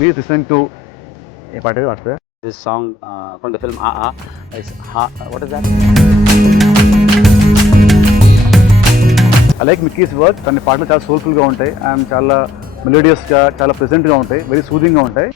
Please listen to a part of it. This song from the film Ah Ah is what is that? I like Mickey's work. తన పాటలు చాలా సోల్ఫుల్గా ఉంటాయి అండ్ చాలా మెలోడియస్గా, చాలా ప్రెజెంట్గా ఉంటాయి, వెరీ సూదింగ్గా ఉంటాయి.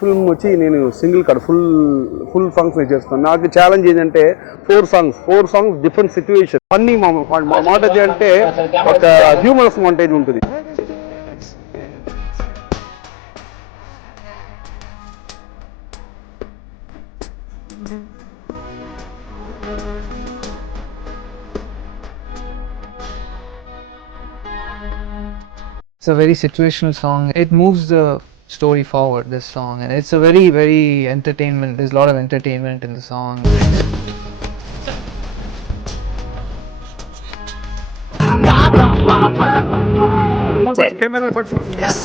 ఫిల్మ్ వచ్చి నేను సింగిల్ కార్డ్ ఫుల్ సాంగ్స్ చేస్తాను. నాకు ఛాలెంజ్ ఏంటంటే ఫోర్ సాంగ్స్ డిఫరెంట్ సిచ్యువేషన్ అన్ని మాంటేజ్ అంటే ఒక హ్యూమరస్ మాంటేజ్ ఉంటుంది. It's a very situational song. It moves the story forward, this song, and it's a very, very entertainment. There's a lot of entertainment in the song. Yes.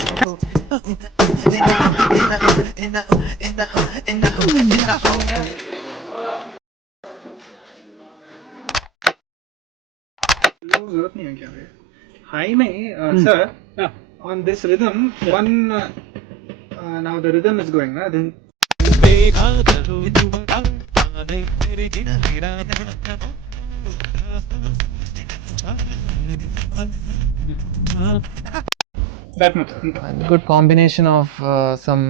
Hi, sir. On this rhythm, one now the rhythm is going. Then that much. A good combination of some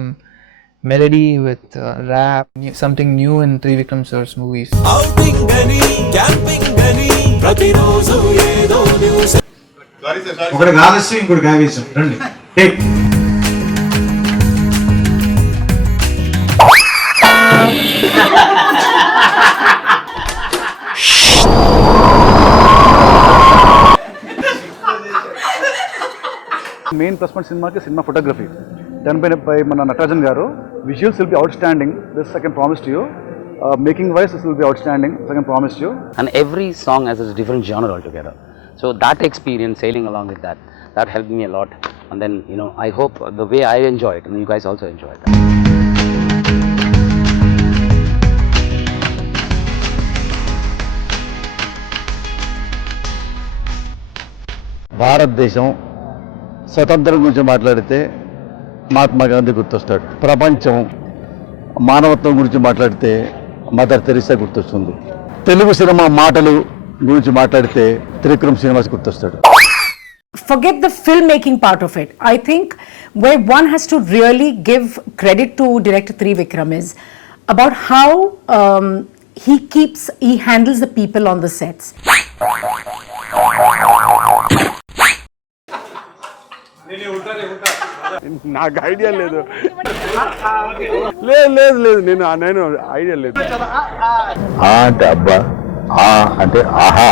melody with rap, something new in Trivikram sir's movies. ఒకటి ఆలస్యం ఇంకోటి ఆవేశం రండి take main plus point cinema photography done by మన నటరాజన్ గారు. Visuals will be out standing, this I can promise to you. Making wise, this will be outstanding, I can promise you. And every song has a different genre altogether. So that experience, sailing along with that helped me a lot. And then, I hope the way I enjoy it, and you guys also enjoy it. భారతదేశం స్వతంత్రం గురించి మాట్లాడితే మహాత్మా గాంధీ గుర్తొస్తాడు. ప్రపంచం మానవత్వం గురించి మాట్లాడితే mother Teresa గుర్తొస్తుంది. తెలుగు సినిమా మాటలు గురించి మాట్లాడితే త్రివిక్రమ్ శ్రీనివాస్ గుర్తొస్తాడు. Forget the filmmaking part of it. I think where one has to really give credit to director Trivikram is about how he handles the people on the sets. నాకు ఐడియా లేదు లేదు లేదు నేను ఐడియా లేదు. అంటే అబ్బా, అంటే ఆహా.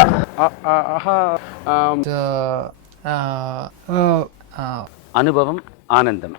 Anubhavam Anandam.